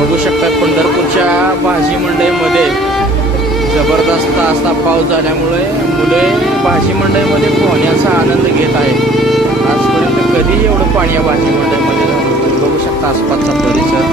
बघू शकता पंढरपूरच्या भाजी मंडईमध्ये जबरदस्त असा पाऊस झाल्यामुळे मुले भाजी मंडईमध्ये पोहण्याचा आनंद घेत आहेत. आजपर्यंत कधी एवढं पाणी या भाजी मंडईमध्ये झालं. बघू शकता आसपासचा परिसर